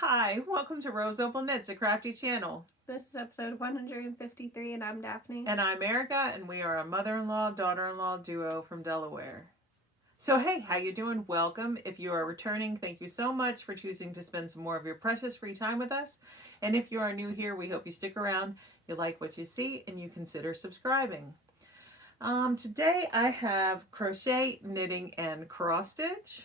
Hi, welcome to roseopalknits, a crafty channel. This is episode 153, and I'm Daphne. And I'm Erica, and we are a mother-in-law, daughter-in-law duo from Delaware. So hey, how you doing? Welcome. If you are returning, thank you so much for choosing to spend some more of your precious free time with us. And if you are new here, we hope you stick around, you like what you see, and you consider subscribing. Today I have crochet, knitting, and cross stitch.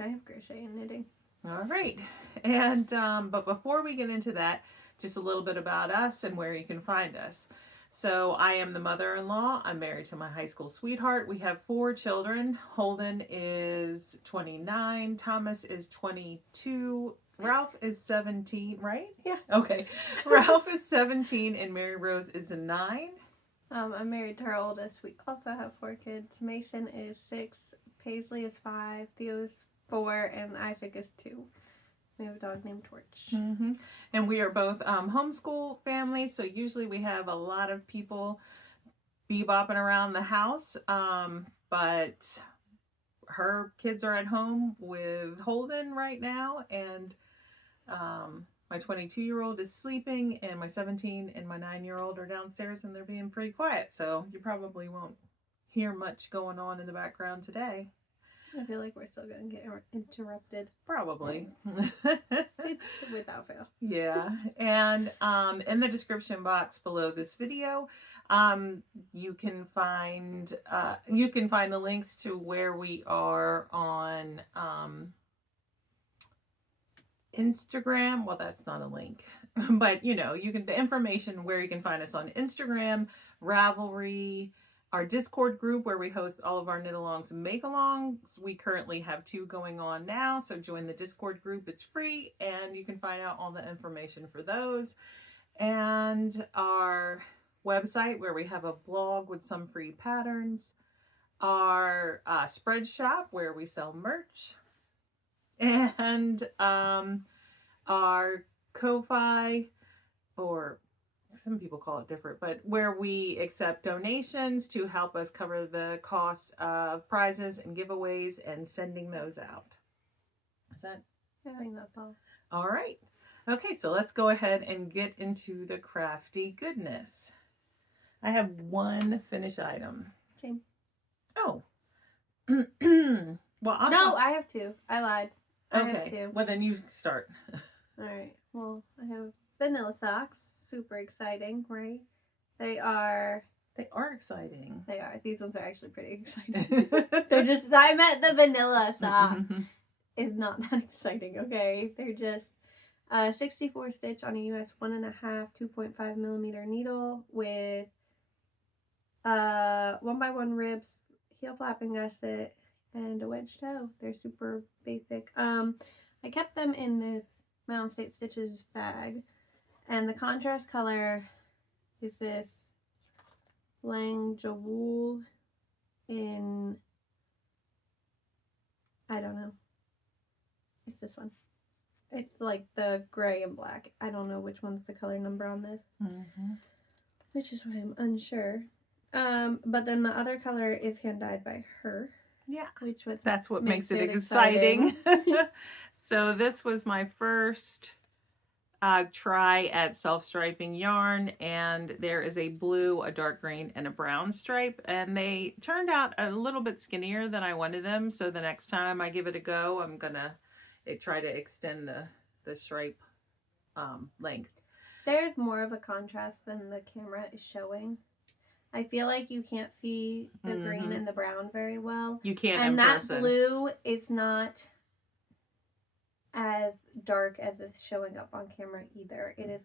I have crochet and knitting. All right. And but before we get into that, just a little bit about us and where you can find us. So I am the mother-in-law. I'm married to my high school sweetheart. We have 4 children. Holden is 29. Thomas is 22. Ralph is 17, right? Yeah. Okay. Ralph is 17 and Mary Rose is 9. I'm married to our oldest. We also have 4 kids. Mason is 6. Paisley is 5. Theo is 4. And Isaac is 2. We have a dog named Torch. Mm-hmm. And we are both homeschool families, so usually we have a lot of people bebopping around the house, but her kids are at home with Holden right now, and my 22-year-old is sleeping, and my 17 and my 9-year-old are downstairs, and they're being pretty quiet, so you probably won't hear much going on in the background today. I feel like we're still going to get interrupted. Probably. Without fail. Yeah. And in the description box below this video, you can find the links to where we are on Instagram. Well, that's not a link, but you know, the information where you can find us on Instagram, Ravelry, our Discord group where we host all of our knit-alongs and make-alongs. We currently have 2 going on now, so join the Discord group. It's free, and you can find out all the information for those. And our website where we have a blog with some free patterns. Our spread shop where we sell merch. And our Ko-Fi, or some people call it different, but where we accept donations to help us cover the cost of prizes and giveaways and sending those out. Is that? I think that's all. All right. Okay, so let's go ahead and get into the crafty goodness. I have 1 finished item. Okay. Oh. Well, awesome. No, I have 2. I lied. Okay. I have 2. Well, then you start. All right. Well, I have vanilla socks. Super exciting, right? They are exciting. They are. These ones are actually pretty exciting. They're just, I meant the vanilla sock is not that exciting, okay? They're just 64 stitch on a US 1.5, 2.5 millimeter needle with 1x1 ribs, heel flapping gusset, and a wedge toe. They're super basic. I kept them in this Mountain State Stitches bag. And the contrast color is this Lang Jawul in, I don't know. It's this one. It's like the gray and black. I don't know which one's the color number on this. Mm-hmm. Which is why I'm unsure. But then the other color is hand dyed by her. Yeah. That's what makes it exciting. So this was my first try at self-striping yarn, and there is a blue, a dark green, and a brown stripe, and they turned out a little bit skinnier than I wanted them, so the next time I give it a go, I'm gonna try to extend the stripe length. There's more of a contrast than the camera is showing. I feel like you can't see the green and the brown very well. You can't in person. And that blue is not as dark as it's showing up on camera either. It is.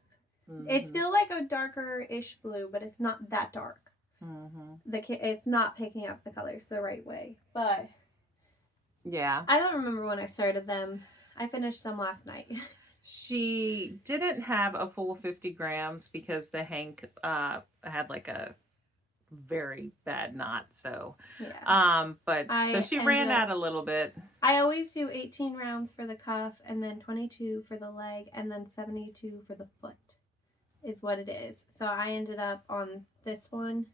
It's still like a darker-ish blue, but it's not that dark. It's not picking up the colors the right way. But yeah, I don't remember when I started them. I finished them last night. She didn't have a full 50 grams because the hank had like a very bad knot, so yeah. So she ran out a little bit. I always do 18 rounds for the cuff, and then 22 for the leg, and then 72 for the foot is what it is. So I ended up on this one,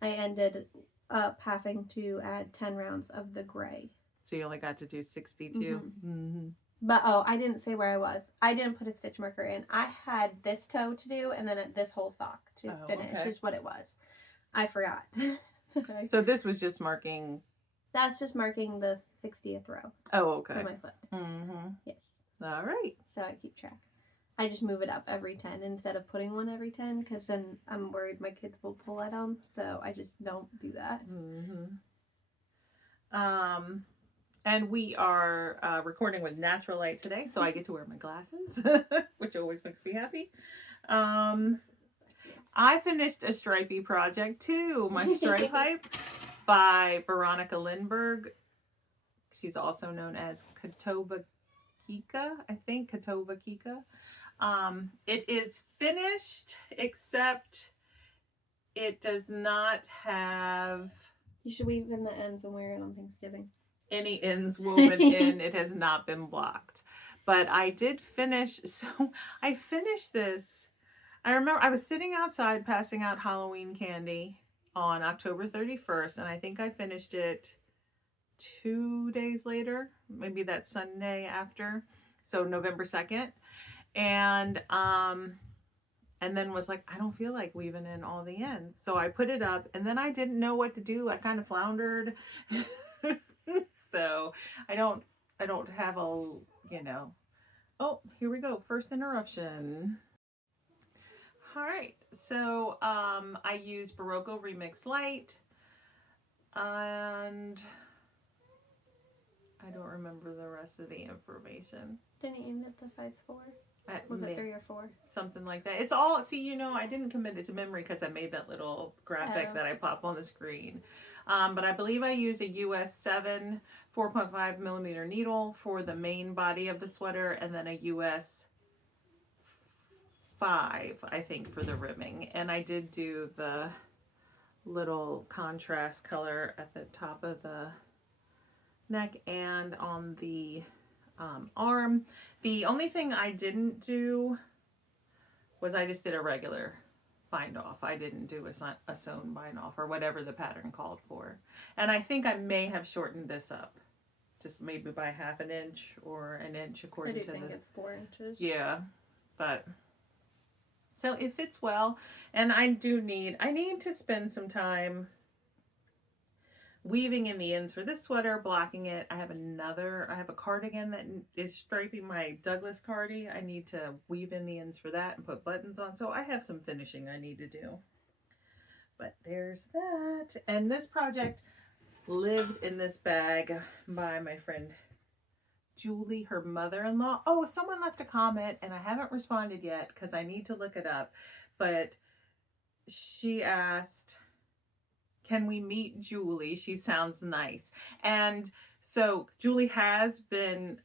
I ended up having to add 10 rounds of the gray. So you only got to do 62. But, oh, I didn't say where I was. I didn't put a stitch marker in. I had this toe to do and then this whole sock to finish okay. is what it was. I forgot. So this was just marking. That's just marking the 60th row. Oh, okay. For my foot. Mm-hmm. Yes. All right. So I keep track. I just move it up every 10 instead of putting one every 10 because then I'm worried my kids will pull at them. So I just don't do that. Mm-hmm. And we are recording with natural light today, so I get to wear my glasses, which always makes me happy. I finished a stripey project too, my stripe hype by Veronica Lindbergh. She's also known as Katoba Kika, I think, Katoba Kika. It is finished, except it does not have... You should weave in the ends and wear it on Thanksgiving. Any ends woven in. It has not been blocked. But I did finish, so I finished this. I remember I was sitting outside passing out Halloween candy on October 31st, and I think I finished it 2 days later, maybe that Sunday after, so November 2nd. And then was like, I don't feel like weaving in all the ends. So I put it up, and then I didn't know what to do. I kind of floundered. So I don't have a, you know. Oh, here we go. First interruption. All right. So I use Barocco Remix Light, and I don't remember the rest of the information. Didn't you end at the size 4? Was it 3 or 4? Something like that. It's all, see, you know, I didn't commit it to memory because I made that little graphic that I pop on the screen. But I believe I used a US 7 4.5 millimeter needle for the main body of the sweater, and then a US 5, I think, for the ribbing. And I did do the little contrast color at the top of the neck and on the arm. The only thing I didn't do was I just did a regular bind off. I didn't do a sewn bind off or whatever the pattern called for. And I think I may have shortened this up, just maybe by 1/2 inch or an inch according to the... I do think it's 4 inches. Yeah, but so it fits well. And I need to spend some time weaving in the ends for this sweater, blocking it. I have a cardigan that is striping, my Douglas cardi. I need to weave in the ends for that and put buttons on. So I have some finishing I need to do. But there's that. And this project lived in this bag by my friend Julie, her mother-in-law. Oh, someone left a comment and I haven't responded yet because I need to look it up. But she asked, can we meet Julie? She sounds nice. And so Julie has been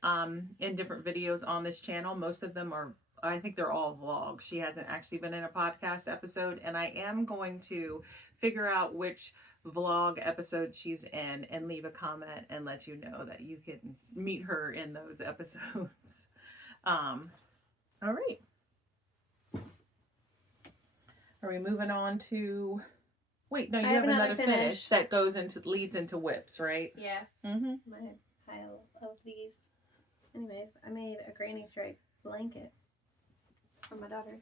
in different videos on this channel. Most of them are, I think they're all vlogs. She hasn't actually been in a podcast episode. And I am going to figure out which vlog episode she's in and leave a comment and let you know that you can meet her in those episodes. All right. Are we moving on to... Wait, no, you have another finish that leads into whips, right? Yeah. Mm-hmm. My pile of these. Anyways, I made a granny stripe blanket for my daughter.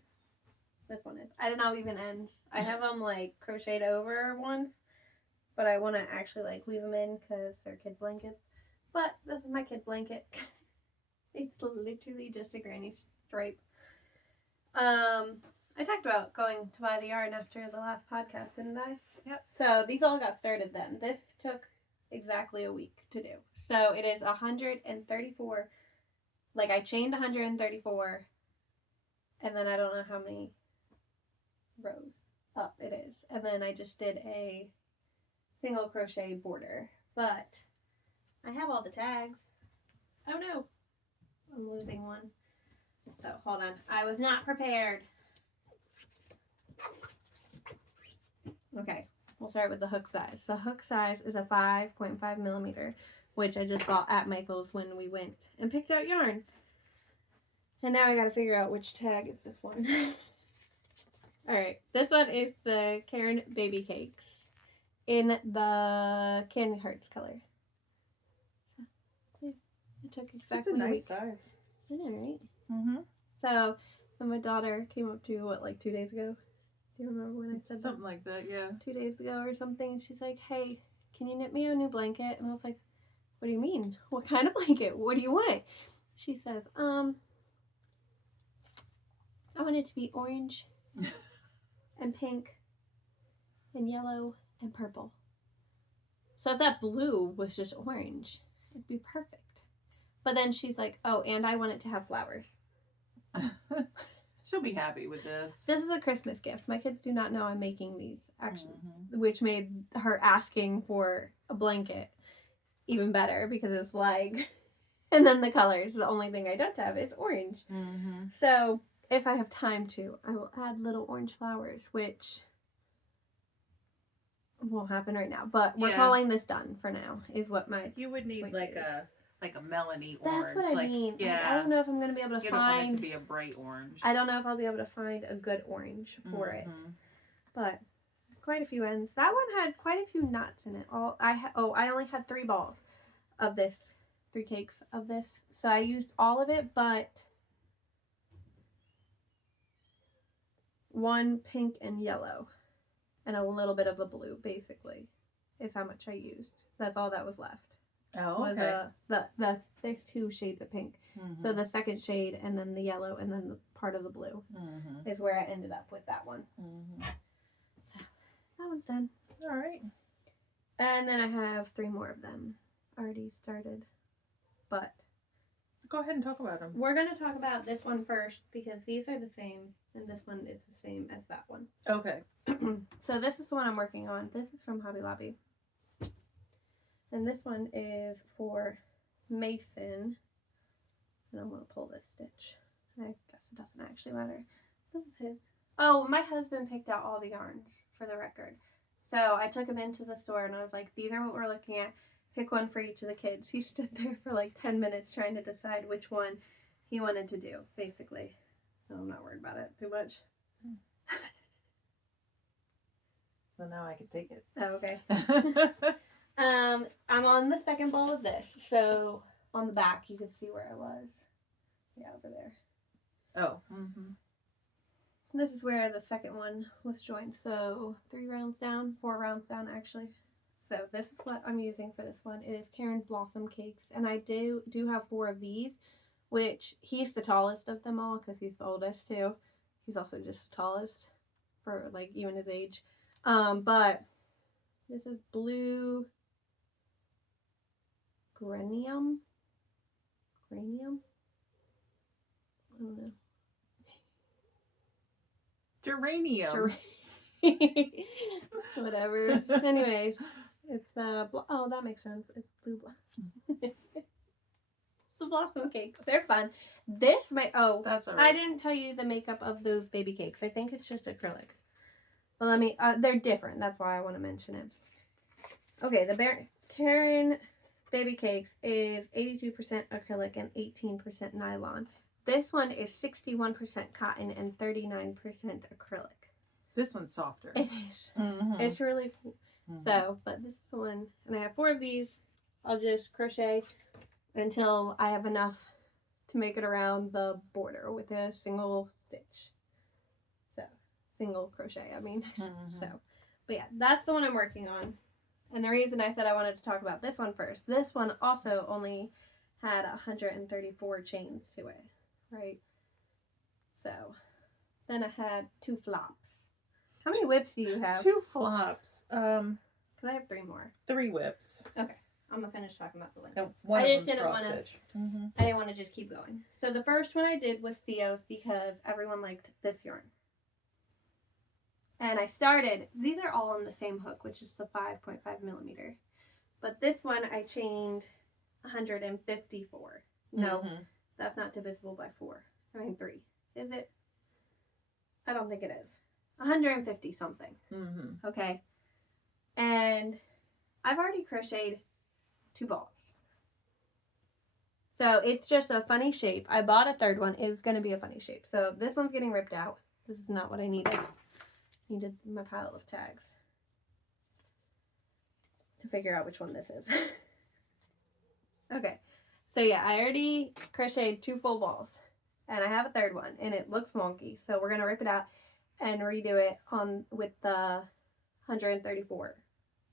This one is. I did not weave in ends. I have them like crocheted over once, but I want to actually like weave them in because they're kid blankets. But this is my kid blanket. It's literally just a granny stripe. I talked about going to buy the yarn after the last podcast, didn't I? Yep. So these all got started then. This took exactly a week to do. So it is 134. Like I chained 134, and then I don't know how many rows up it is. And then I just did a single crochet border. But I have all the tags. Oh no, I'm losing one. So hold on. I was not prepared. Okay, we'll start with the hook size. The hook size is a 5.5 millimeter, which I just bought at Michael's when we went and picked out yarn. And now I gotta figure out which tag is this one. Alright, this one is the Karen Baby Cakes in the Candy Hearts color. It took It's exactly a a nice week. size. I know, right? Mm-hmm. So, when my daughter came up to, what, like 2 days ago? Do you remember when I said Something like that, yeah. 2 days ago or something? And she's like, hey, can you knit me a new blanket? And I was like, what do you mean? What kind of blanket? What do you want? She says, I want it to be orange and pink and yellow and purple. So if that blue was just orange, it'd be perfect. But then she's like, oh, and I want it to have flowers. She'll be happy with this. This is a Christmas gift. My kids do not know I'm making these, actually, Mm-hmm. which made her asking for a blanket even better because it's like, and then the colors. The only thing I don't have is orange. Mm-hmm. So if I have time to, I will add little orange flowers, which won't happen right now. But we're calling this done for now. Is what my You would need like a melony orange. That's what I mean. Yeah. Like, I don't know if I'm gonna be able to you find. don't want it to be a bright orange. I don't know if I'll be able to find a good orange for it, but quite a few ends. That one had quite a few knots in it. I only had 3 balls of this, 3 cakes of this, so I used all of it, but 1 pink and yellow, and a little bit of a blue, basically, is how much I used. That's all that was left. Oh, okay. There's 2 shades of pink. Mm-hmm. So the second shade and then the yellow and then the part of the blue is where I ended up with that one. Mm-hmm. So that one's done. All right. And then I have 3 more of them already started. But go ahead and talk about them. We're going to talk about this one first because these are the same and this one is the same as that one. Okay. So this is the one I'm working on. This is from Hobby Lobby. And this one is for Mason. And I'm going to pull this stitch. I guess it doesn't actually matter. This is his. Oh, my husband picked out all the yarns, for the record. So I took him into the store and I was like, these are what we're looking at. Pick one for each of the kids. He stood there for like 10 minutes trying to decide which one he wanted to do, basically. So I'm not worried about it too much. So now I can take it. Oh, okay. I'm on the second ball of this, so on the back you can see where I was. Yeah, over there. Oh. Mm-hmm. This is where the second one was joined, so 3 rounds down, 4 rounds down actually. So this is what I'm using for this one. It is Karen Blossom Cakes, and I do have 4 of these, which he's the tallest of them all because he's the oldest too. He's also just the tallest for like even his age. But this is blue Granium? I don't know. Geranium. Whatever. Anyways, it's oh, that makes sense. It's blue the blossom cakes. They're fun. This that's all right. I didn't tell you the makeup of those baby cakes. I think it's just acrylic. But they're different. That's why I want to mention it. Okay, the Karen Baby Cakes is 82% acrylic and 18% nylon. This one is 61% cotton and 39% acrylic. This one's softer. It is. Mm-hmm. It's really cool. Mm-hmm. So, but this is the one, and I have 4 of these. I'll just crochet until I have enough to make it around the border with a single stitch. So, single crochet, I mean. Mm-hmm. So, but yeah, that's the one I'm working on. And the reason I said I wanted to talk about this one first, this one also only had 134 chains to it, right? So, then I had 2 flops. How many whips do you have? 2 flops. Because I have 3 more. 3 whips. Okay. I'm going to finish talking about the length. No, I just didn't want to. Mm-hmm. I didn't want to just keep going. So the first one I did was Theo's because everyone liked this yarn. And I started, these are all on the same hook, which is a 5.5 millimeter. But this one I chained 154. No, that's not divisible by 4. I mean 3. Is it? I don't think it is. 150 something. Mm-hmm. Okay. And I've already crocheted 2 balls. So it's just a funny shape. I bought a third one. It's going to be a funny shape. So this one's getting ripped out. This is not what I needed. Needed my pile of tags to figure out which one this is. Okay. So yeah, I already crocheted 2 full balls. And I have a third one, and it looks wonky. So we're going to rip it out and redo it on with the 134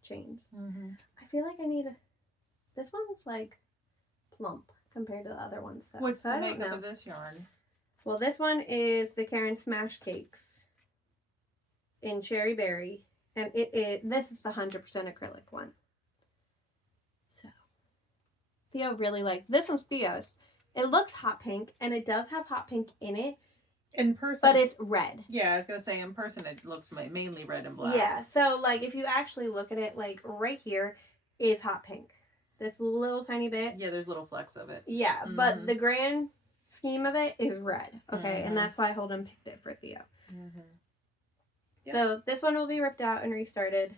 chains. I feel like I need this one's like plump compared to the other ones. So. What's so the I don't makeup know. of this yarn? Well, this one is the Karen Smash Cakes in Cherry Berry, and this is the 100% acrylic one. So Theo really liked this one's Theo's. It looks hot pink, and it does have hot pink in it. In person. But it's red. Yeah, I was going to say in person it looks mainly red and black. Yeah, so like if you actually look at it, like right here is hot pink. This little tiny bit. Yeah, there's little flecks of it. Yeah, but the grand scheme of it is red. Okay, and that's why Holden picked it for Theo. Yep. So this one will be ripped out and restarted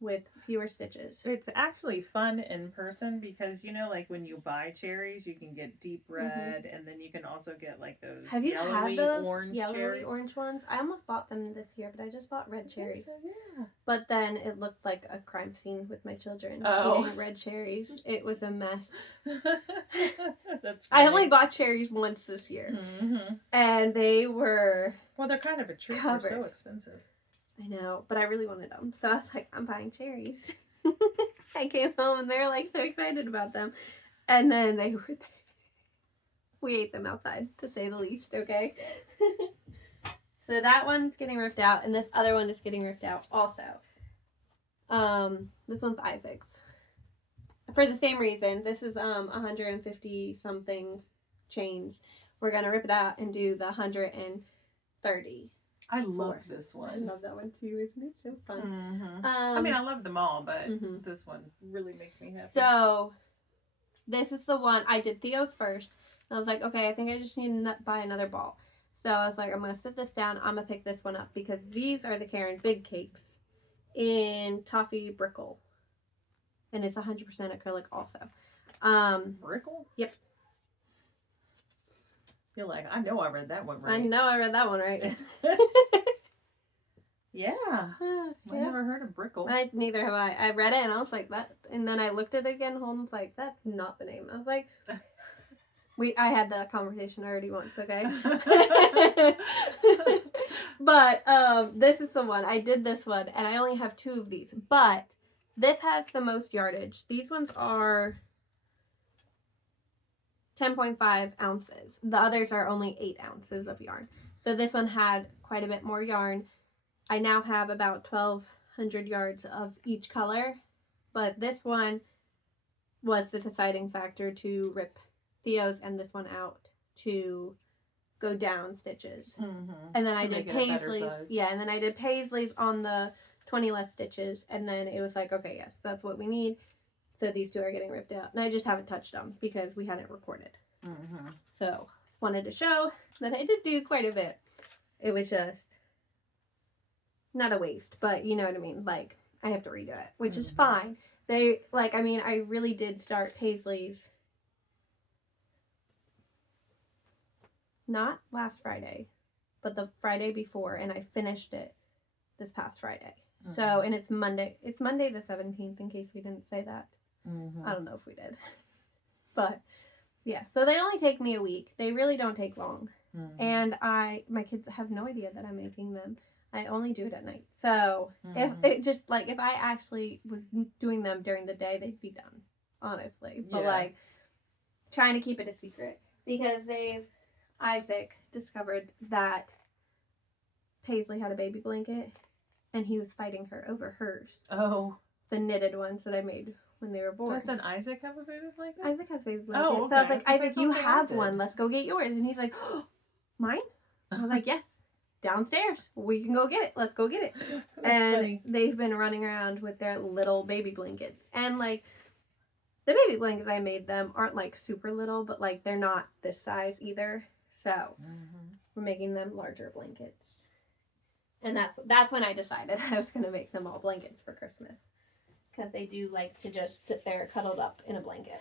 with fewer stitches. It's actually fun in person because, you know, like when you buy cherries, you can get deep red, and then you can also get like those Have you yellowy had those orange yellowy cherries. Orange ones? I almost bought them this year, but I just bought red cherries. So, yeah. But then it looked like a crime scene with my children eating red cherries. It was a mess. That's funny. I only bought cherries once this year, and they were they're kind of a treat. covered. They're so expensive. I know, but I really wanted them. So I was like, I'm buying cherries. I came home and they were like so excited about them. And then they were there. We ate them outside, to say the least, okay? So that one's getting ripped out, and this other one is getting ripped out also. This one's Isaac's. For the same reason, this is 150 something chains. We're gonna rip it out and do the 130. I love this one. I love that one too. Isn't it so fun? I mean, I love them all, but this one really makes me happy. So, this is the one. I did Theo's first. And I was like, okay, I think I just need to buy another ball. So, I was like, I'm going to sit this down. I'm going to pick this one up because these are the Karen Big Cakes in Toffee Brickle. And it's 100% acrylic also. Brickle? Yep. You're like, I know I read that one right. I know I read that one right. Yeah. I never heard of Brickle. Neither have I. I read it and I was like, that. And then I looked at it again. Holden's like, that's not the name. I was like, I had that conversation already once, okay? But this is the one. I did this one and I only have 2 of these. But this has the most yardage. These ones are 10.5 ounces. The others are only 8 ounces of yarn. So this one had quite a bit more yarn. I now have about 1,200 yards of each color, but this one was the deciding factor to rip Theo's and this one out to go down stitches. And then I did Paisley's. Yeah, and then I did Paisley's on the 20 less stitches, and then it was like, okay, yes, that's what we need. So these 2 are getting ripped out. And I just haven't touched them because we hadn't recorded. So, wanted to show that I did do quite a bit. It was just not a waste, but you know what I mean? Like, I have to redo it, which is fine. They, like, I mean, I really did start Paisley's not last Friday, but the Friday before, and I finished it this past Friday. So, and it's Monday. It's Monday the 17th, in case we didn't say that. I don't know if we did. But, yeah, so they only take me a week. They really don't take long. And my kids have no idea that I'm making them. I only do it at night. So, if it just, like, if I actually was doing them during the day, they'd be done, honestly. But, like, trying to keep it a secret. Because Isaac discovered that Paisley had a baby blanket, and he was fighting her over hers. Oh. The knitted ones that I made when they were born. Doesn't Isaac have a baby blanket? Isaac has a baby blanket. Oh, okay. So I was like, Isaac, you have one. Let's go get yours. And he's like, oh, mine? I was like, yes. Downstairs. We can go get it. Let's go get it. And funny. They've been running around with their little baby blankets. And, like, the baby blankets I made them aren't, like, super little, but, like, they're not this size either. So, we're making them larger blankets. And that's when I decided I was going to make them all blankets for Christmas. Because they do like to just sit there cuddled up in a blanket.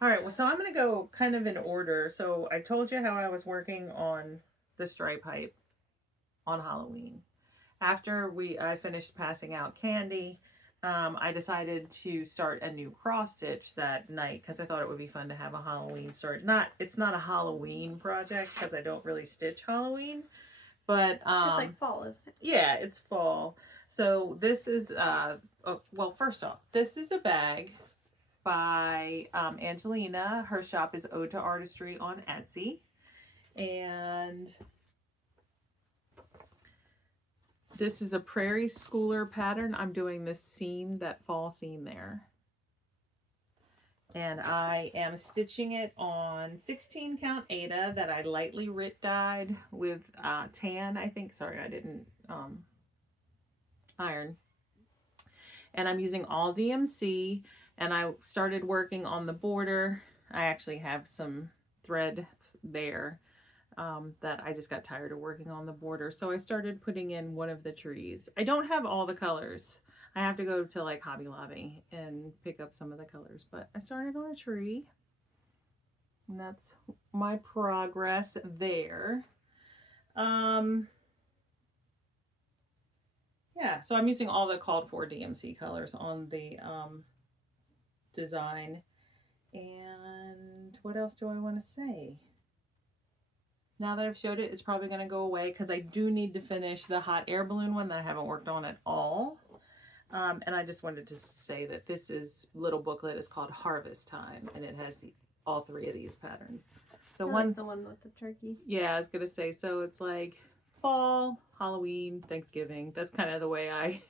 All right, well, so I'm going to go kind of in order. So I told you how I was working on the stripe hype on Halloween. After I finished passing out candy, I decided to start a new cross stitch that night because I thought it would be fun to have a Halloween start. It's not a Halloween project because I don't really stitch Halloween, but It's like fall, isn't it? yeah, it's fall. So this is well, first off, this is a bag by Angelina. Her shop is Ode to Artistry on Etsy, and this is a Prairie Schooler pattern. I'm doing this scene, that fall scene there. And I am stitching it on 16 count Aida that I lightly writ dyed with tan, I think. Sorry, I didn't iron. And I'm using all DMC, and I started working on the border. I actually have some thread there. That I just got tired of working on the border. So I started putting in one of the trees. I don't have all the colors. I have to go to like Hobby Lobby and pick up some of the colors, but I started on a tree. And that's my progress there. Yeah, so I'm using all the called for DMC colors on the design. And what else do I want to say? Now that I've showed it, it's probably going to go away because I do need to finish the hot air balloon one that I haven't worked on at all. And I just wanted to say that this little booklet is called Harvest Time, and it has all three of these patterns. So like the one with the turkey. Yeah, I was going to say, so it's like fall, Halloween, Thanksgiving. That's kind of the way I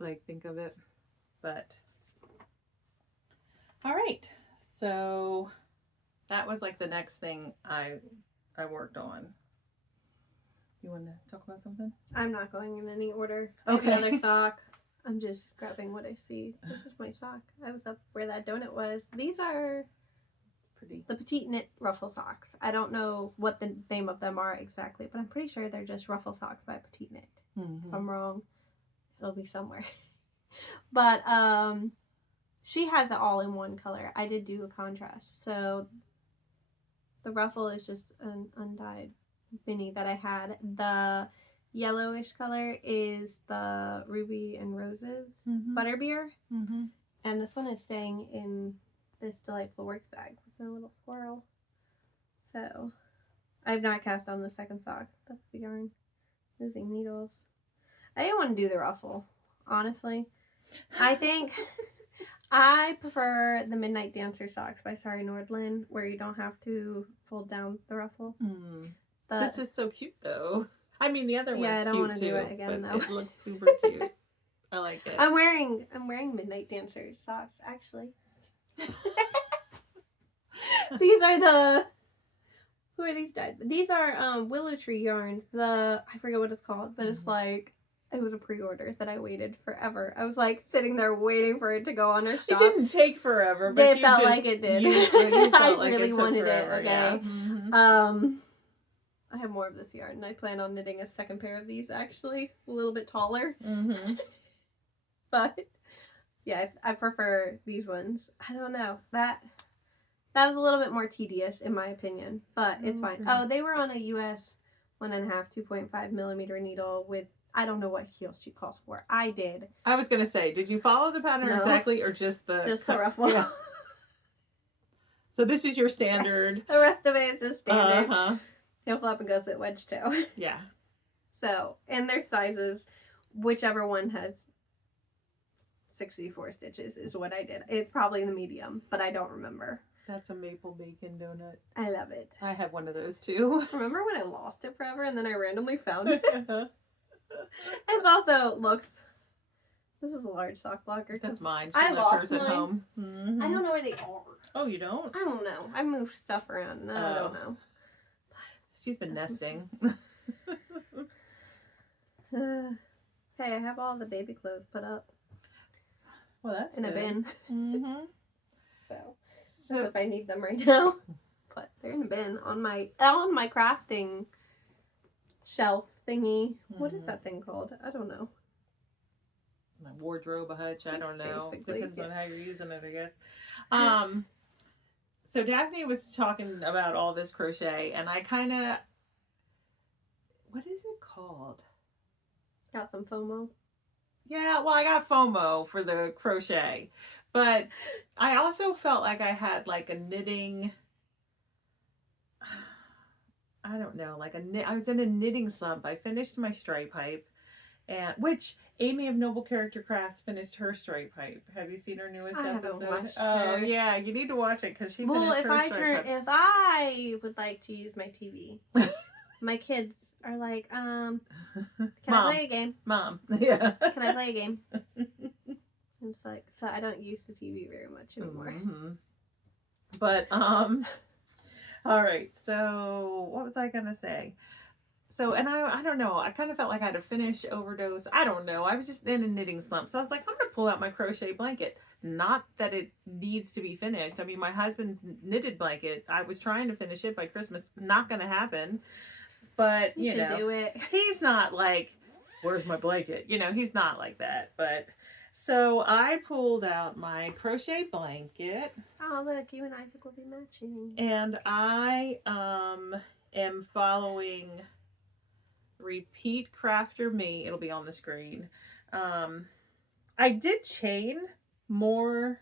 like think of it. But all right, so that was like the next thing I worked on. You want to talk about something? I'm not going in any order. Okay. Another sock. I'm just grabbing what I see. This is my sock. I was up where that donut was. These are pretty. The petite knit ruffle socks. I don't know what the name of them are exactly, but I'm pretty sure they're just ruffle socks by Petite Knit. Mm-hmm. If I'm wrong, it'll be somewhere. But she has it all in one color. I did do a contrast. So the ruffle is just an undyed mini that I had. The yellowish color is the Ruby and Roses butterbeer. Mm-hmm. And this one is staying in this Delightful Works bag with a little squirrel. So I have not cast on the second sock. That's the yarn. Losing needles. I didn't want to do the ruffle, honestly. I think I prefer the Midnight Dancer socks by Sari Nordlund, where you don't have to fold down the ruffle. This is so cute, though. I mean, the other one's cute, I don't want to do it again, though. It looks super cute. I like it. I'm wearing Midnight Dancer socks, actually. These are who are these dyed? These are Willow Tree yarns. I forget what it's called, but it's like, it was a pre-order that I waited forever. I was like sitting there waiting for it to go on her shop. It didn't take forever, but it felt like it did. I really wanted it. Okay. Yeah. I have more of this yarn, and I plan on knitting a second pair of these, actually, a little bit taller. But yeah, I prefer these ones. I don't know, that was a little bit more tedious in my opinion, but it's fine. Oh, they were on a US 1.5 2.5 millimeter needle with, I don't know what heel she calls for. I did. I was gonna say, did you follow the pattern exactly, or just the ruffle? Yeah. So this is your standard. The rest of it is just standard. Heel flap and gusset wedge toe. Yeah. So, and their sizes, whichever one has 64 stitches is what I did. It's probably the medium, but I don't remember. That's a maple bacon donut. I love it. I have one of those too. Remember when I lost it forever and then I randomly found it? It also looks... This is a large sock blocker. That's mine. I left lost hers mine. At home. I don't know where they are. Oh, you don't? I don't know. I moved stuff around. No, I don't know. She's been nesting. Hey, I have all the baby clothes put up. Well, that's in a bin. So if I need them right now, but they're in a bin on my crafting shelf thingy. What is that thing called? I don't know. My wardrobe, a hutch. I don't know. Basically, depends on how you're using it, I guess. So Daphne was talking about all this crochet, and I kind of, what is it called? Got some FOMO. Yeah, well, I got FOMO for the crochet, but I also felt like I had like a knitting, I don't know, like a knit. I was in a knitting slump. I finished my stripe pipe, and which Amy of Noble Character Crafts finished her stripe pipe. Have you seen her newest I haven't episode? watched Oh her. yeah, you need to watch it because she Well, finished her stripe pipe. if I would like to use my TV, my kids are like, can I Mom, play a game? Mom, yeah. Can I play a game? And it's like, so I don't use the TV very much anymore. Mm-hmm. But all right. So what was I gonna say? So, and I don't know. I kind of felt like I had a finish overdose. I don't know. I was just in a knitting slump. So I was like, I'm going to pull out my crochet blanket. Not that it needs to be finished. I mean, my husband's knitted blanket, I was trying to finish it by Christmas. Not going to happen. But, you know, do it. He's not like, where's my blanket? You know, he's not like that. But so I pulled out my crochet blanket. Oh, look, you and Isaac will be matching. And I am following Repeat Crafter Me. It'll be on the screen. I did chain more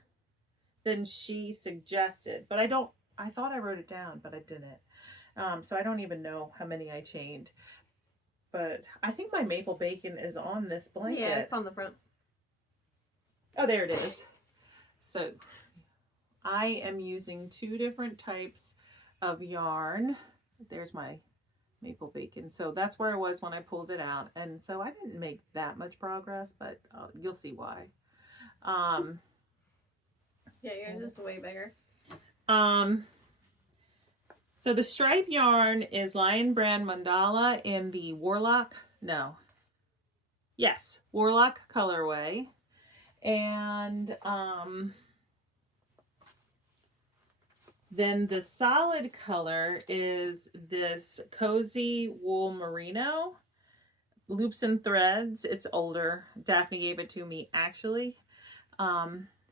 than she suggested, but I thought I wrote it down, but I didn't. So I don't even know how many I chained. But I think my maple bacon is on this blanket. Yeah, it's on the front. Oh, there it is. So I am using 2 different types of yarn. There's my maple bacon. So that's where I was when I pulled it out. And so I didn't make that much progress, but you'll see why. Yeah, yours is way bigger. So the stripe yarn is Lion Brand Mandala in the Warlock colorway. And then the solid color is this Cozy Wool Merino, loops and threads. It's older. Daphne gave it to me actually.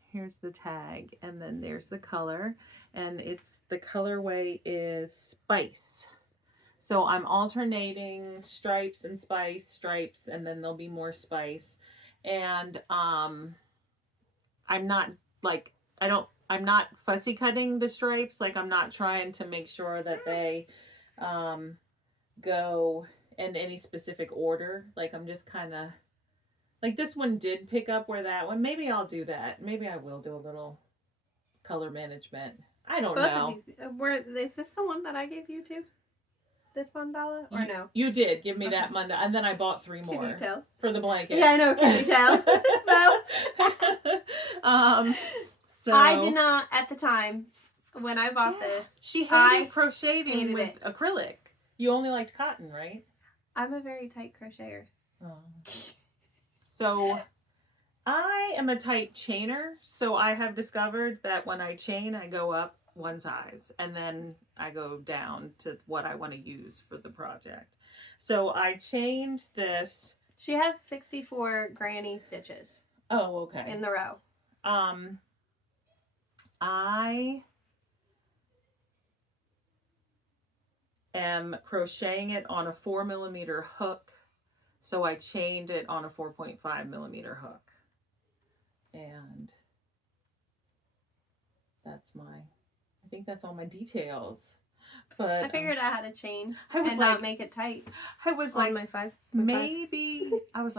Here's the tag, and then there's the color, and the colorway is Spice. So I'm alternating stripes and spice, stripes, and then there'll be more spice. And I'm not like I'm not fussy cutting the stripes. Like I'm not trying to make sure that they go in any specific order. Like I'm just kind of like this one did pick up where that one. Maybe I'll do that. Maybe I will do a little color management. I don't know. Is this the one that I gave you to? This mandala or no? You did give me that mandala, and then I bought 3 more. Can you tell? For the blanket. Yeah, I know. Can you tell? No. So I did not at the time when I bought this. She hated crocheting with acrylic. You only liked cotton, right? I'm a very tight crocheter. Oh. So I am a tight chainer, so I have discovered that when I chain, I go up one size and then I go down to what I want to use for the project. So I chained this. She has 64 granny stitches. Oh, okay. In the row. I am crocheting it on a 4mm hook. So I chained it on a 4.5mm hook. And I think that's all my details. But I figured out how to chain not make it tight. I was like, my 5. maybe I'll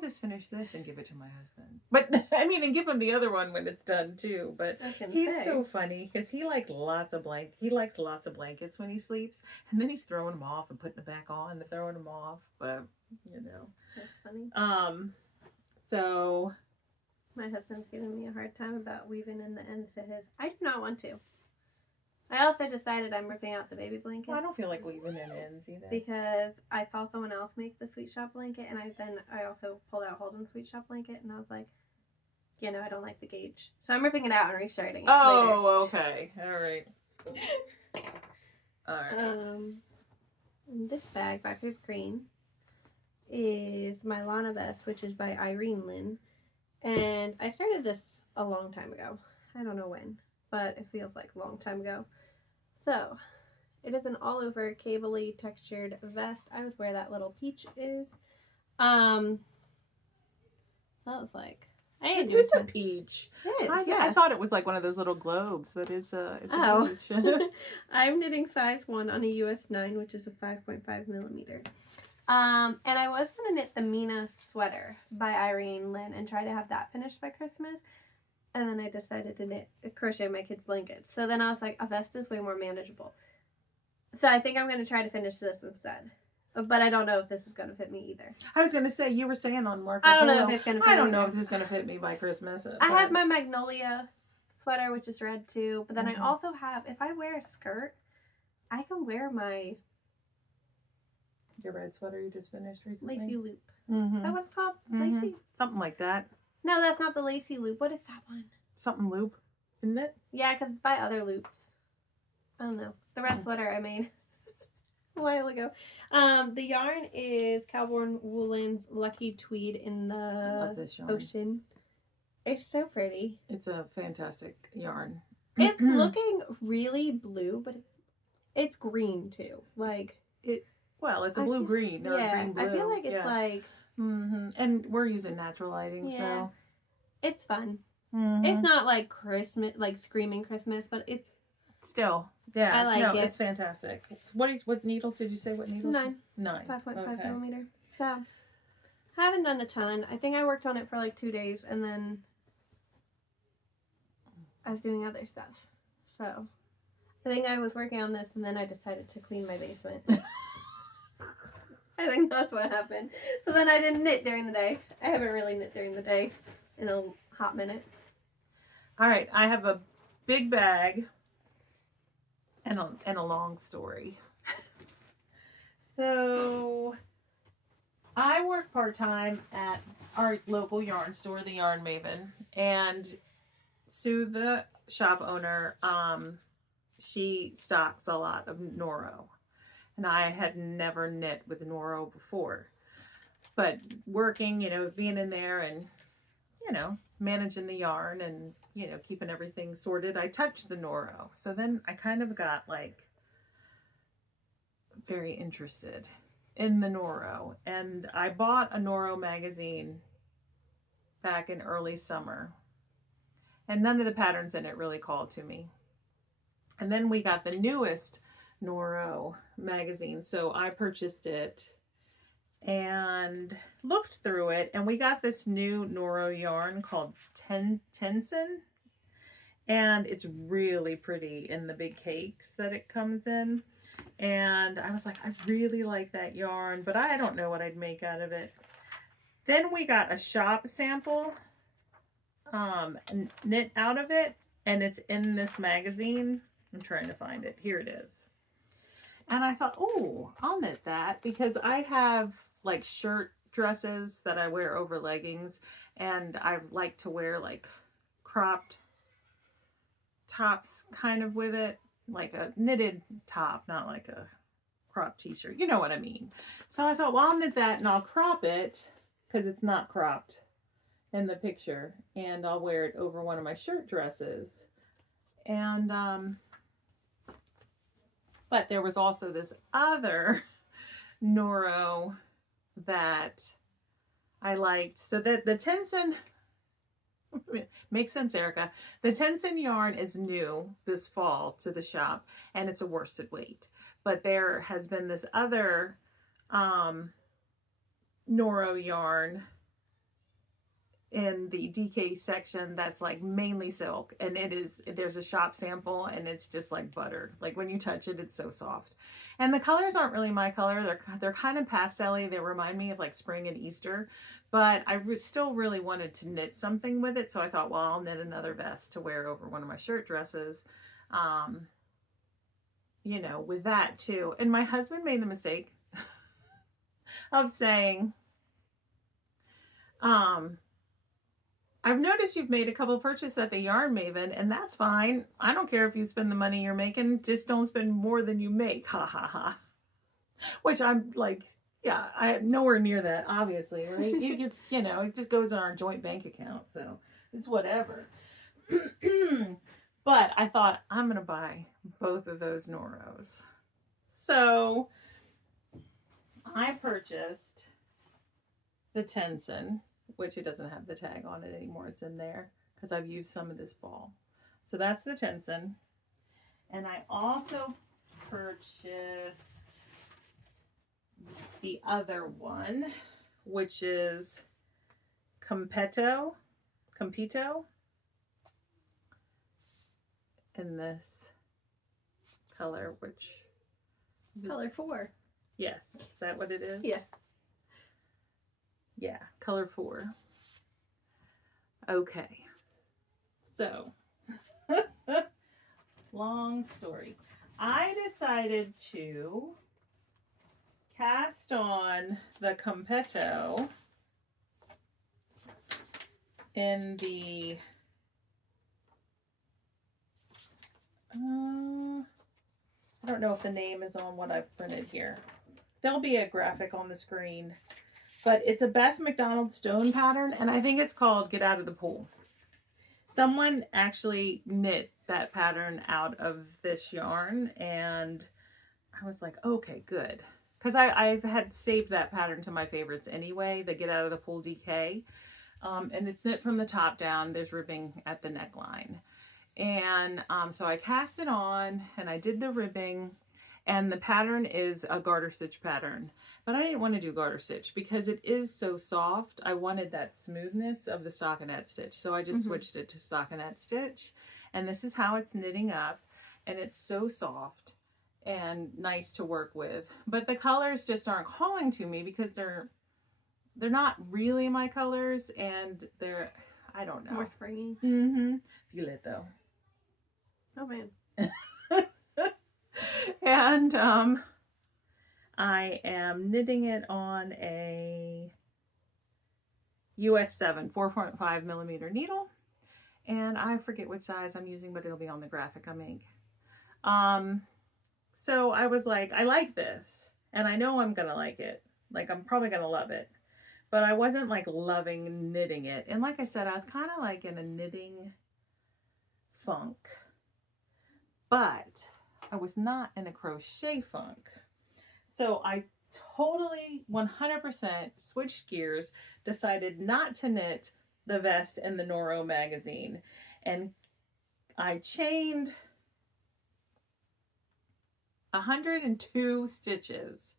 just finish this and give it to my husband. But I mean, and give him the other one when it's done too. But he's so funny because he likes lots of blankets when he sleeps, and then he's throwing them off and putting them back on and throwing them off. But you know, that's funny. So my husband's giving me a hard time about weaving in the ends to his. I do not want to. I also decided I'm ripping out the baby blanket. Well, I don't feel like weaving in ends either. Because I saw someone else make the Sweet Shop blanket, and I also pulled out Holden's Sweet Shop blanket, and I was like, you know, I don't like the gauge. So I'm ripping it out and restarting it later. Okay. All right. And this bag, Backward Green, is my Lana vest, which is by Irene Lynn. And I started this a long time ago. I don't know when, but it feels like a long time ago. So, it is an all-over cable-y textured vest. I was where that little peach is. that was like. I ain't It doing is a tons. peach. It is, I yeah. thought it was like one of those little globes, but it's a peach. I'm knitting size 1 on a US 9, which is a 5.5 millimeter. And I was gonna knit the Mina sweater by Irene Lynn and try to have that finished by Christmas. And then I decided to crochet my kids' blankets. So then I was like, a vest is way more manageable. So I think I'm gonna try to finish this instead. But I don't know if this is gonna fit me either. I was gonna say, you were saying on Marco I don't know Polo, if it's gonna fit me. I don't know if this is gonna fit me by Christmas. I have my magnolia sweater, which is red too. But then Mhm. I also have, if I wear a skirt, I can wear my your red sweater you just finished recently. lacy loop. Mm-hmm. Is that what it's called? Mm-hmm. Lacy? Something like that. No, that's not the lacy loop. What is that one? Something loop, isn't it? Yeah, because it's by other loops. I don't know. The red sweater I made a while ago. The yarn is Cowborn Woolen's Lucky Tweed in Love the this yarn. ocean. It's so pretty. It's a fantastic yarn. It's looking really blue, but it's green too. Like well, it's a blue green. Or yeah, green blue. I feel like it's like. Mm-hmm. And we're using natural lighting, Yeah. so It's fun. mm-hmm. It's not like Christmas, like screaming Christmas, but it's still, yeah. I like it. It's fantastic. What needles did you say? What needles? 9. 5.5 Okay. millimeter. So, I haven't done a ton. I think I worked on it for like 2 days and then I was doing other stuff. So, I think I was working on this and then I decided to clean my basement. I think that's what happened. So then I didn't knit during the day. I haven't really knit during the day in a hot minute. All right, I have a big bag and a long story. So I work part-time at our local yarn store, the Yarn Maven, and Sue, the shop owner, she stocks a lot of Noro. And I had never knit with Noro before. But working, being in there and, managing the yarn and, keeping everything sorted, I touched the Noro. So then I kind of got very interested in the Noro. And I bought a Noro magazine back in early summer. And none of the patterns in it really called to me. And then we got the newest Noro magazine, so I purchased it and looked through it, and we got this new Noro yarn called Tenson, and it's really pretty in the big cakes that it comes in. And I was like, I really like that yarn, but I don't know what I'd make out of it. Then we got a shop sample knit out of it, and it's in this magazine. I'm trying to find it. Here it is. And I thought, oh, I'll knit that because I have like shirt dresses that I wear over leggings, and I like to wear like cropped tops kind of with it, like a knitted top, not like a cropped t-shirt. You know what I mean? So I thought, well, I'll knit that and I'll crop it because it's not cropped in the picture, and I'll wear it over one of my shirt dresses. And but there was also this other Noro that I liked. So that the Tenson makes sense, Erica. The Tenson yarn is new this fall to the shop, and it's a worsted weight. But there has been this other Noro yarn in the DK section that's like mainly silk, and there's a shop sample, and it's just like butter. Like when you touch it, it's so soft. And the colors aren't really my color. They're kind of pastel-y. They remind me of like spring and Easter, but I still really wanted to knit something with it. So I thought, well, I'll knit another vest to wear over one of my shirt dresses, with that too. And my husband made the mistake of saying, I've noticed you've made a couple of purchases at the Yarn Maven, and that's fine. I don't care if you spend the money you're making, just don't spend more than you make. Ha ha ha. Which I'm like, yeah, I nowhere near that, obviously, right? It gets, it just goes in our joint bank account, so it's whatever. But I thought, I'm going to buy both of those Noros. So I purchased the Tenson, which it doesn't have the tag on it anymore. It's in there because I've used some of this ball. So that's the Tenson. And I also purchased the other one, which is Compito in this color, which Color 4. Yes, is that what it is? Yeah. Yeah, color 4. Okay. So, long story. I decided to cast on the Compito in the I don't know if the name is on what I've printed here. There'll be a graphic on the screen, but it's a Beth McDonald stone pattern, and I think it's called Get Out of the Pool. Someone actually knit that pattern out of this yarn, and I was like, okay, good. Because I had saved that pattern to my favorites anyway, the Get Out of the Pool DK. And it's knit from the top down. There's ribbing at the neckline. And so I cast it on and I did the ribbing, and the pattern is a garter stitch pattern, but I didn't want to do garter stitch because it is so soft. I wanted that smoothness of the stockinette stitch, so I just switched it to stockinette stitch, and this is how it's knitting up, and it's so soft and nice to work with. But the colors just aren't calling to me because they're not really my colors, and they're, I don't know, More springy. Feel it though. Oh man. And I am knitting it on a US 7 4.5 millimeter needle, and I forget which size I'm using, but it'll be on the graphic I make. So I was like, I like this, and I know I'm gonna like it. Like, I'm probably gonna love it, but I wasn't like loving knitting it. And like I said, I was kind of like in a knitting funk, but I was not in a crochet funk. So I totally 100% switched gears, decided not to knit the vest in the Noro magazine, and I chained 102 stitches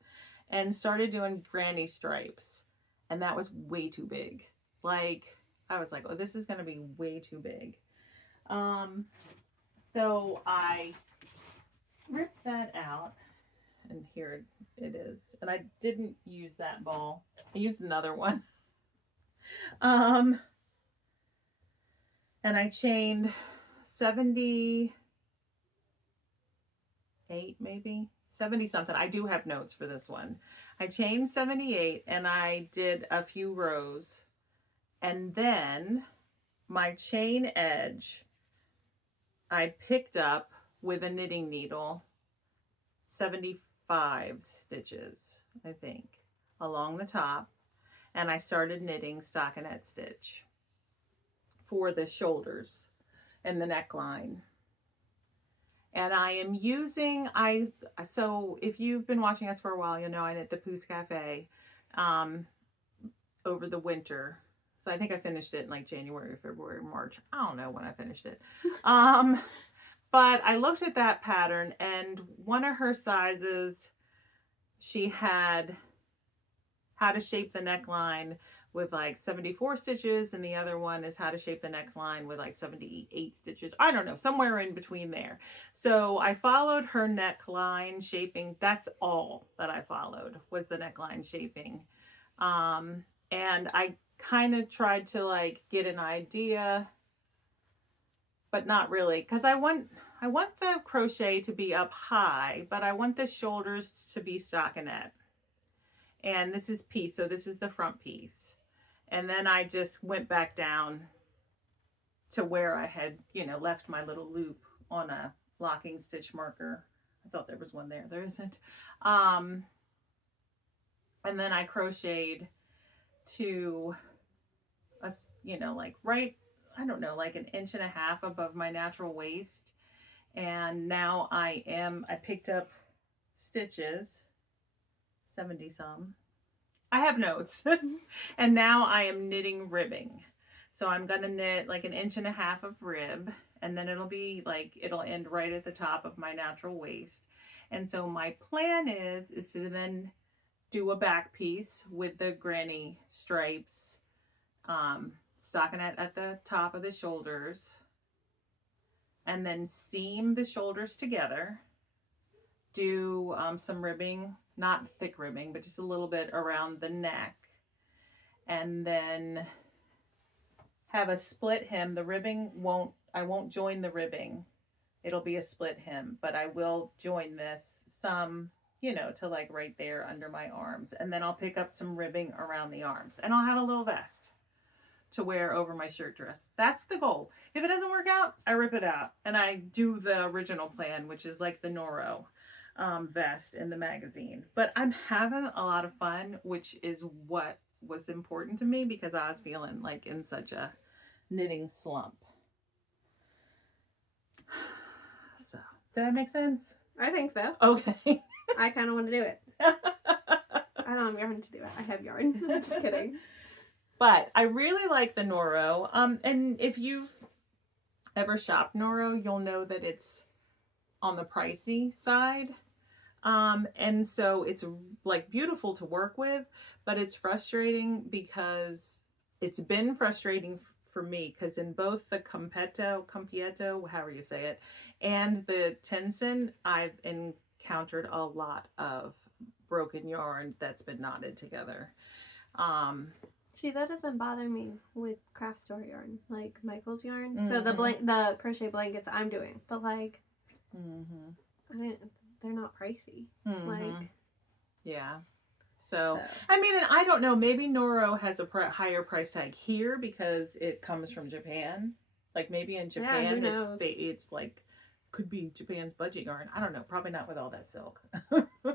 and started doing granny stripes, and that was way too big. Like, I was like, oh, this is gonna be way too big. So I ripped that out, and here it is. And I didn't use that ball. I used another one. And I chained 78, maybe 70 something. I do have notes for this one. I chained 78 and I did a few rows, and then my chain edge I picked up with a knitting needle 75 stitches, I think, along the top, and I started knitting stockinette stitch for the shoulders and the neckline. And I am using, so if you've been watching us for a while, you'll know I knit the Poos Cafe over the winter. So I think I finished it in like January, February, March. I don't know when I finished it. But I looked at that pattern, and one of her sizes, she had how to shape the neckline with like 74 stitches, and the other one is how to shape the neckline with like 78 stitches. I don't know, somewhere in between there. So I followed her neckline shaping. That's all that I followed, was the neckline shaping. And I kind of tried to like get an idea, but not really, because I want the crochet to be up high, but I want the shoulders to be stockinette. And this is piece, so this is the front piece. And then I just went back down to where I had, left my little loop on a locking stitch marker. I thought there was one there. There isn't. And then I crocheted to like right, I don't know, like 1.5 inches above my natural waist. And now I picked up stitches, 70 some, I have notes. And now I am knitting ribbing. So I'm going to knit like 1.5 inches of rib, and then it'll be like, it'll end right at the top of my natural waist. And so my plan is to then do a back piece with the granny stripes, stockinette at the top of the shoulders, and then seam the shoulders together. Do some ribbing, not thick ribbing, but just a little bit around the neck, and then have a split hem. The ribbing I won't join the ribbing. It'll be a split hem, but I will join this some, you know, to like right there under my arms. And then I'll pick up some ribbing around the arms, and I'll have a little vest to wear over my shirt dress. That's the goal. If it doesn't work out, I rip it out and I do the original plan, which is like the Noro vest in the magazine. But I'm having a lot of fun, which is what was important to me because I was feeling like in such a knitting slump. So, did that make sense? I think so. Okay. I kind of want to do it. I don't have yarn to do it. I have yarn. I'm just kidding. But I really like the Noro. And if you've ever shopped Noro, you'll know that it's on the pricey side. And so it's like beautiful to work with, but it's frustrating because it's been frustrating for me because in both the Compietto, however you say it, and the Tenson, I've encountered a lot of broken yarn that's been knotted together. See, that doesn't bother me with craft store yarn, like Michael's yarn. Mm-hmm. So the crochet blankets I'm doing, but like, they're not pricey. Mm-hmm. Like, yeah. So, I mean, and I don't know, maybe Noro has a higher price tag here because it comes from Japan. Like maybe in Japan, it's like, could be Japan's budget yarn. I don't know. Probably not with all that silk.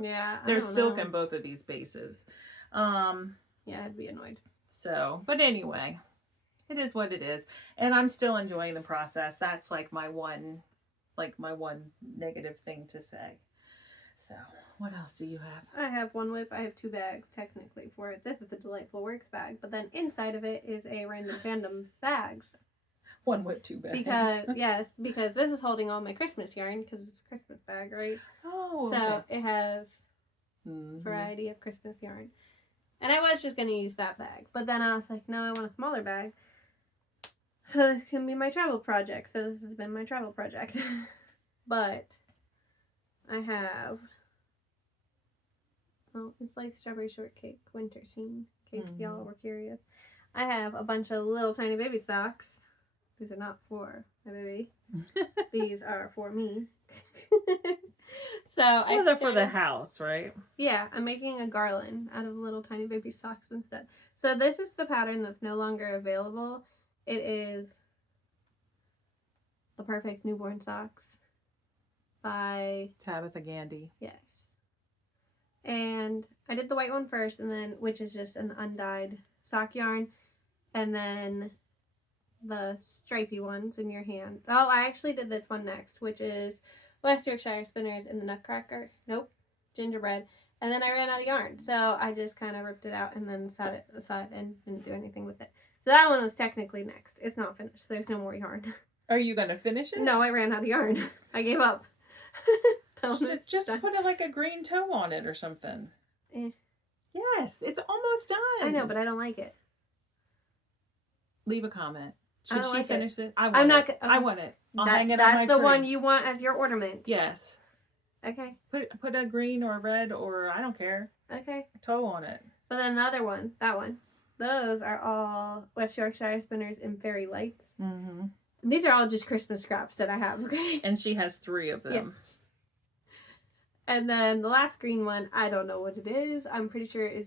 Yeah. There's silk in both of these bases. Yeah, I'd be annoyed. So, but anyway, it is what it is. And I'm still enjoying the process. That's like my one negative thing to say. So, what else do you have? I have one whip. I have 2 bags technically for it. This is a Delightful Works bag, but then inside of it is a Random Fandom bags. 1 whip, 2 bags. Because this is holding all my Christmas yarn because it's a Christmas bag, right? Oh, okay. So it has variety of Christmas yarn. And I was just going to use that bag, but then I was like, no, I want a smaller bag. So this can be my travel project. So this has been my travel project. But I have, it's like Strawberry Shortcake winter scene, in case y'all were curious. I have a bunch of little tiny baby socks. These are not for my baby. These are for me. They're for the house, right? Yeah, I'm making a garland out of little tiny baby socks instead. So this is the pattern that's no longer available. It is The Perfect Newborn Socks by Tabitha Gandy. Yes. And I did the white one first, and then which is just an undyed sock yarn, and then the stripy ones in your hand. Oh, I actually did this one next, which is West Yorkshire Spinners in the Nutcracker. Nope, gingerbread. And then I ran out of yarn, so I just kind of ripped it out and then set it aside and didn't do anything with it. So that one was technically next. It's not finished. There's no more yarn. Are you going to finish it? No, I ran out of yarn. I gave up. Just put like a green toe on it or something. Yes, it's almost done. I know, but I don't like it. Leave a comment. Should she like finish it? I want it. I want it. I'll hang it on my tree. That's the one you want as your ornament. Yes. Okay. Put a green or a red or I don't care. Okay. Toe on it. But then the other one, that one, those are all West Yorkshire Spinners in Fairy Lights. Mm-hmm. These are all just Christmas scraps that I have, okay? And she has 3 of them. Yes. And then the last green one, I don't know what it is. I'm pretty sure it is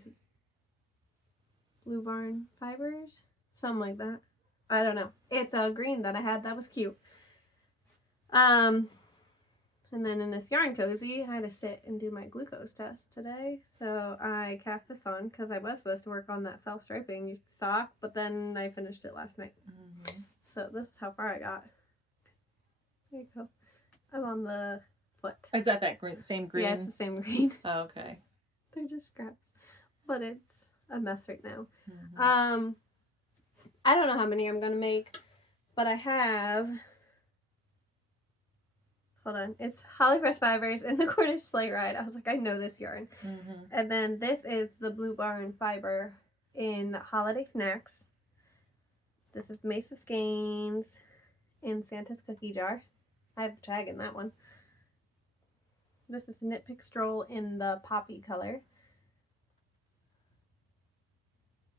Blue Barn Fibers. Something like that. I don't know. It's a green that I had that was cute. And then in this yarn cozy, I had to sit and do my glucose test today. So I cast this on because I was supposed to work on that self-striping sock, but then I finished it last night. Mm-hmm. So this is how far I got. There you go. I'm on the foot. Is that green, same green? Yeah, it's the same green. Oh, okay. They're just scraps. But it's a mess right now. Mhm. I don't know how many I'm gonna make, but I have. Hold on, it's Holly Press Fibers and the Cornish Sleigh Ride. I was like, I know this yarn. Mhm. And then this is the Blue Barn Fiber in Holiday Snacks. This is Mesa Skeins in Santa's Cookie Jar. I have the tag in that one. This is Knit Pick Stroll in the Poppy color.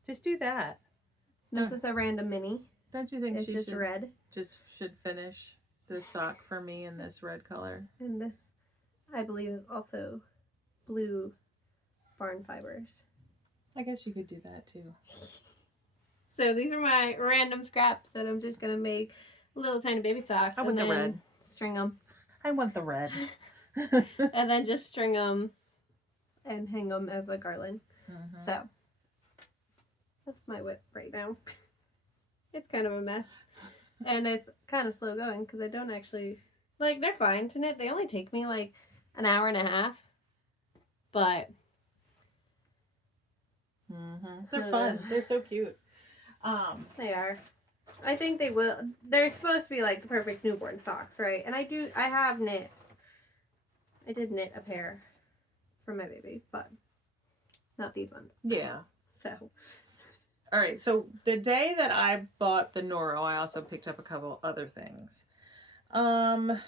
Just do that. This is a random mini. Don't you think It's she just should red. should finish this sock for me in this red color? And this, I believe, is also Blue Barn Fibers. I guess you could do that too. So these are my random scraps that I'm just gonna make little tiny baby socks. I want the red. String them. I want the red. And then just string them and hang them as a garland. Mhm. So that's my whip right now. It's kind of a mess, and it's kind of slow going because I don't actually like. They're fine to knit. They only take me like an hour and a half, but They're fun. They're so cute. They are. I think they will. They're supposed to be like the perfect newborn socks, right? And I have knit. I did knit a pair for my baby, but not these ones. Yeah. So. All right. So the day that I bought the Noro, I also picked up a couple other things. I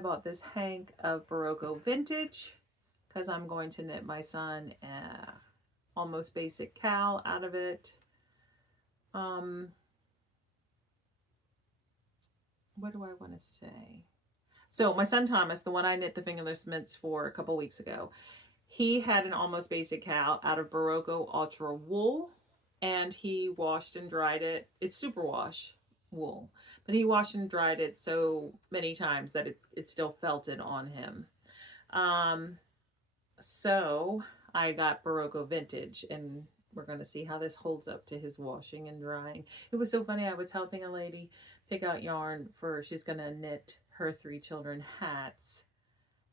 bought this hank of Barocco Vintage because I'm going to knit my son almost basic cowl out of it. What do I want to say? So my son Thomas, the one I knit the fingerless mitts for a couple weeks ago, he had an almost basic cowl out of Barocco Ultra wool, and he washed and dried it. It's superwash wool, but he washed and dried it so many times that it still felted on him. So I got Barocco Vintage, and we're going to see how this holds up to his washing and drying. It was so funny. I was helping a lady pick out yarn for, she's going to knit her 3 children hats.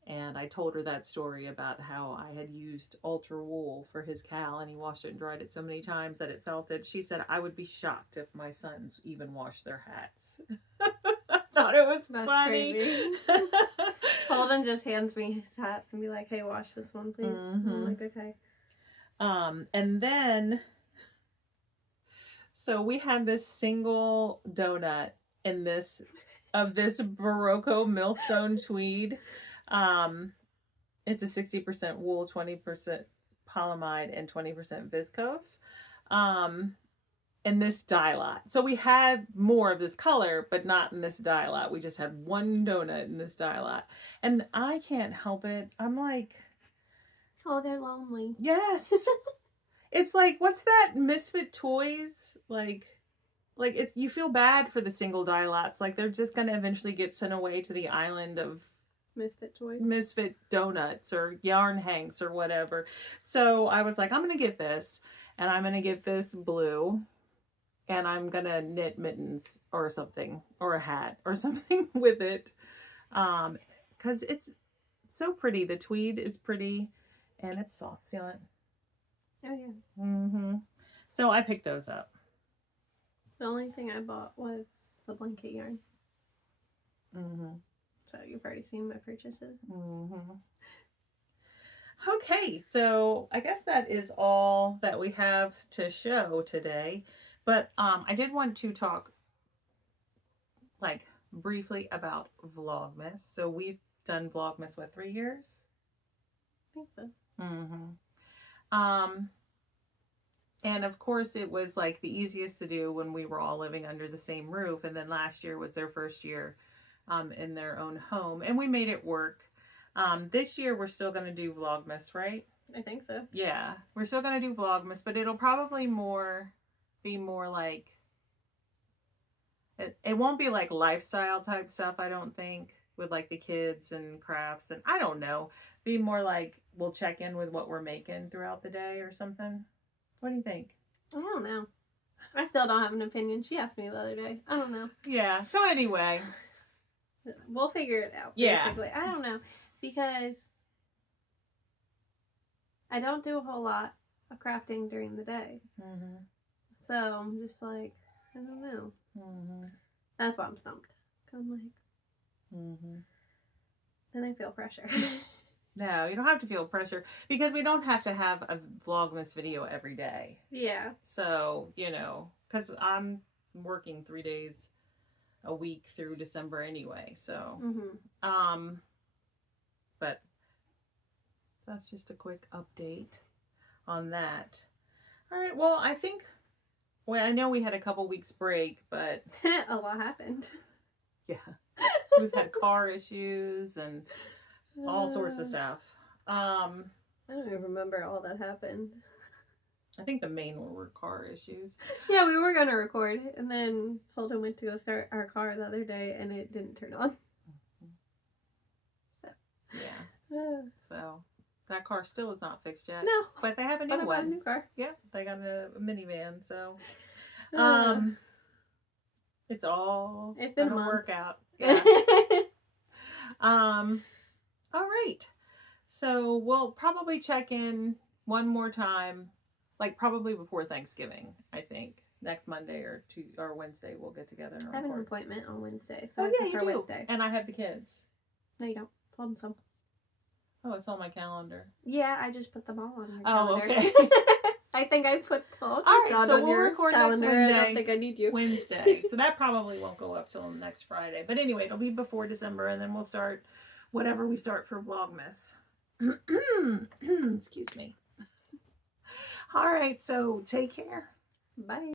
And I told her that story about how I had used ultra wool for his cowl and he washed it and dried it so many times that it felted. She said, I would be shocked if my sons even washed their hats. I thought it was funny. Crazy. Holden just hands me his hats and be like, hey, wash this one, please. Mm-hmm. I'm like, okay. And then, so we have this single donut in this, of this Barocco Millstone tweed. It's a 60% wool, 20% polyamide, and 20% viscose. In this dye lot. So we had more of this color, but not in this dye lot. We just had one donut in this dye lot. And I can't help it. I'm like, oh, they're lonely. Yes. It's like, what's that Misfit Toys? Like it's, you feel bad for the single dye lots. Like they're just going to eventually get sent away to the island of Misfit Toys. Misfit Donuts or Yarn Hanks or whatever. So I was like, I'm going to get this, and I'm going to get this blue, and I'm going to knit mittens or something, or a hat or something with it. Because it's so pretty. The tweed is pretty, and it's soft. Feel it? Oh, yeah. Mm-hmm. So I picked those up. The only thing I bought was the blanket yarn. Mm-hmm. So you've already seen my purchases. Mm-hmm. Okay, so I guess that is all that we have to show today. But I did want to talk like briefly about Vlogmas. So we've done Vlogmas, what, 3 years? I think so. Mm-hmm. And of course it was like the easiest to do when we were all living under the same roof. And then last year was their first year in their own home, and we made it work. This year we're still going to do Vlogmas, right? I think so. Yeah, we're still going to do Vlogmas, but it'll probably be more like, it won't be like lifestyle type stuff, I don't think, with like the kids and crafts, and I don't know, be more like we'll check in with what we're making throughout the day or something. What do you think? I don't know. I still don't have an opinion. She asked me the other day. I don't know. Yeah, so anyway, we'll figure it out. Yeah. Basically, I don't know, because I don't do a whole lot of crafting during the day. Mm-hmm. So I'm just like, I don't know. Mm-hmm. That's why I'm stumped. I'm like, Mm-hmm. then I feel pressure. No, you don't have to feel pressure because we don't have to have a Vlogmas video every day. Yeah. So, you know, because I'm working 3 days a week through December anyway. So, but that's just a quick update on that. All right. Well, I think, well, I know we had a couple weeks break, but A lot happened. yeah, we've had car issues and all sorts of stuff. I don't even remember all that happened. I think the main one were car issues. Yeah, we were gonna record, and then Holden went to go start our car the other day, and it didn't turn on. So. Yeah. So that car still is not fixed yet. No. But they have a new But I one. bought a new car. Yeah, they got a minivan. So it's all it's been gonna a work out. Yeah. All right. So we'll probably check in one more time, like probably before Thanksgiving, I think. Next Monday or Wednesday we'll get together and I have an record. appointment on Wednesday, so Oh I yeah, you prefer do. Wednesday. And I have the kids. No, you don't. Told them some. Oh, it's on my calendar. Yeah, I just put them all on your Oh, calendar. okay. I think I put All right, so we'll record calendar. next Wednesday. I don't think I need you. Wednesday. So that probably won't go up till next Friday. But anyway, it'll be before December, and then we'll start whatever we start for Vlogmas. Excuse me. All right, so take care. Bye.